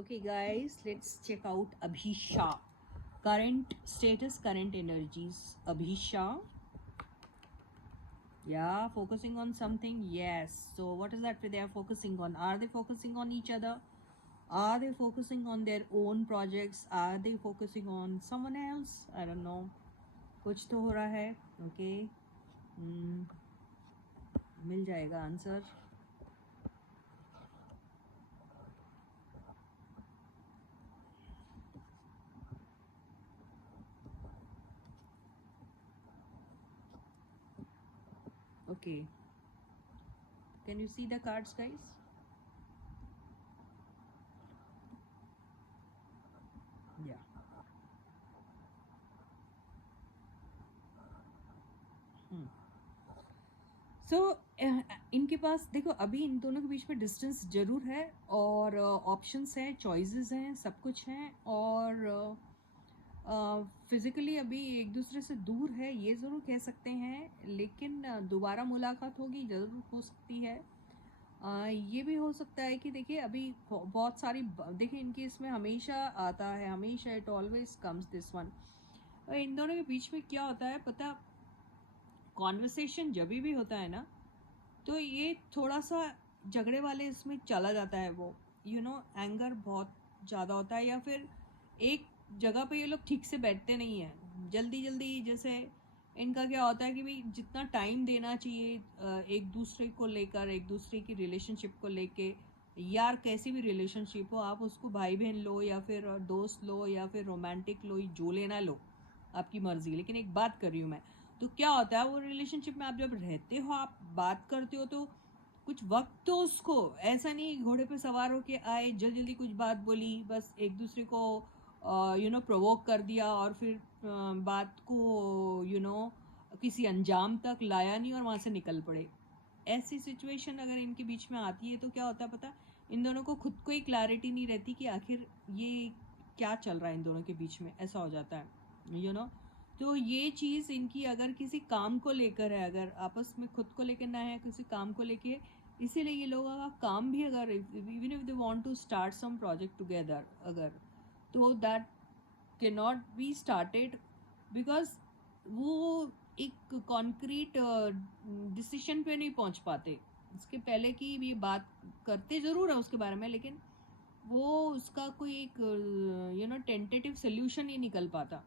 Okay, guys, let's check out Abhi Shah. Current status, current energies. Abhi Shah. Yeah, focusing on something. Yes. So, what is that they are focusing on? Are they focusing on each other? Are they focusing on their own projects? Are they focusing on someone else? I don't know. कुछ तो हो रहा है. Okay. मिल जाएगा answer. Okay. Can you see the cards, guys? Yeah. सो इनके पास देखो अभी इन दोनों के बीच में डिस्टेंस जरूर है और ऑप्शंस हैं, चॉइसेस हैं, सब कुछ हैं और फिजिकली अभी एक दूसरे से दूर है ये ज़रूर कह सकते हैं, लेकिन दोबारा मुलाकात होगी ज़रूर हो सकती है. ये भी हो सकता है कि देखिए अभी बहुत सारी देखिए इनके इसमें हमेशा आता है, हमेशा it always comes this one. इन दोनों के बीच में क्या होता है पता, कॉन्वर्सेशन जब भी होता है ना तो ये थोड़ा सा झगड़े वाले इसमें चला जाता है. वो एंगर बहुत ज़्यादा होता है, या फिर एक जगह पे ये लोग ठीक से बैठते नहीं हैं. जल्दी जल्दी जैसे इनका क्या होता है कि भाई जितना टाइम देना चाहिए एक दूसरे को लेकर, एक दूसरे की रिलेशनशिप को लेके, यार कैसी भी रिलेशनशिप हो आप उसको भाई बहन लो या फिर दोस्त लो या फिर रोमांटिक लो, जो लेना लो आपकी मर्जी. लेकिन एक बात कर रही हूँ मैं, तो क्या होता है वो रिलेशनशिप में आप जब रहते हो, आप बात करते हो तो कुछ वक्त तो उसको ऐसा नहीं घोड़े पे सवार होके आए, जल्दी जल्दी कुछ बात बोली, बस एक दूसरे को प्रोवोक कर दिया और फिर बात को किसी अंजाम तक लाया नहीं और वहाँ से निकल पड़े. ऐसी सिचुएशन अगर इनके बीच में आती है तो क्या होता है पता, इन दोनों को खुद को ही क्लैरिटी नहीं रहती कि आखिर ये क्या चल रहा है इन दोनों के बीच में. ऐसा हो जाता है. तो ये चीज़ इनकी अगर किसी काम को लेकर है, अगर आपस में खुद को लेकर ना है, किसी काम को लेके, इसीलिए ये लोगों का काम भी अगर even if they want to start some project together, अगर तो that can not be started because वो एक कॉन्क्रीट डिसीजन पे नहीं पहुंच पाते. इसके पहले की ये बात करते ज़रूर है उसके बारे में, लेकिन वो उसका कोई एक टेंटेटिव सोल्यूशन नहीं निकल पाता,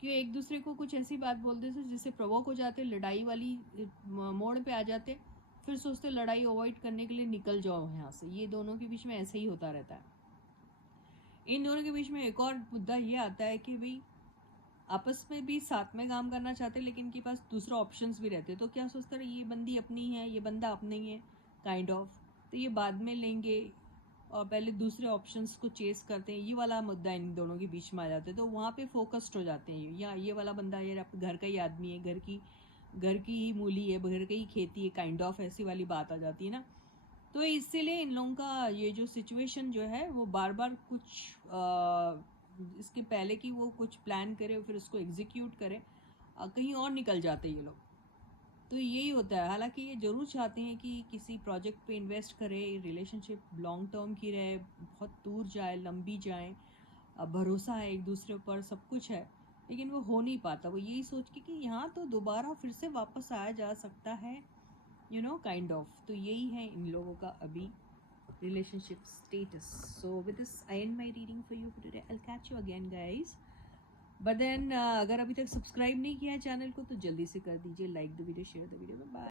कि एक दूसरे को कुछ ऐसी बात बोलते थे जिससे प्रवोक हो जाते, लड़ाई वाली मोड़ पे आ जाते, फिर सोचते लड़ाई अवॉइड करने के लिए निकल जाओ यहाँ से. ये दोनों के बीच में ऐसे ही होता रहता है. इन दोनों के बीच में एक और मुद्दा ये आता है कि भाई आपस में भी साथ में काम करना चाहते, लेकिन इनके पास दूसरा ऑप्शंस भी रहते. तो क्या सोचते रहे, ये बंदी अपनी है, ये बंदा अपना ही है काइंड ऑफ, तो ये बाद में लेंगे और पहले दूसरे ऑप्शंस को चेस करते हैं. ये वाला मुद्दा इन दोनों के बीच में आ जाता है, तो वहाँ पे फोकस्ड हो जाते हैं. या ये वाला बंदा यार आपके घर का ही आदमी है, घर की ही मूली है, घर की ही खेती है काइंड ऑफ, ऐसी वाली बात आ जाती है ना. तो इसीलिए इन लोगों का ये जो सिचुएशन जो है वो बार बार कुछ इसके पहले कि वो कुछ प्लान करे फिर उसको एग्जीक्यूट करे, कहीं और निकल जाते ये लोग. तो यही होता है. हालांकि ये ज़रूर चाहते हैं कि किसी प्रोजेक्ट पे इन्वेस्ट करें, रिलेशनशिप लॉन्ग टर्म की रहे, बहुत दूर जाए, लंबी जाए, भरोसा है एक दूसरे पर, सब कुछ है, लेकिन वो हो नहीं पाता. वो यही सोच के कि यहाँ तो दोबारा फिर से वापस आया जा सकता है, काइंड ऑफ. तो यही है इन लोगों का अभी relationship status. So with this I end my reading for you for today. I'll catch you again guys. But then अगर अभी तक सब्सक्राइब नहीं किया है चैनल को तो जल्दी से कर दीजिए, like the video, share the video. Bye.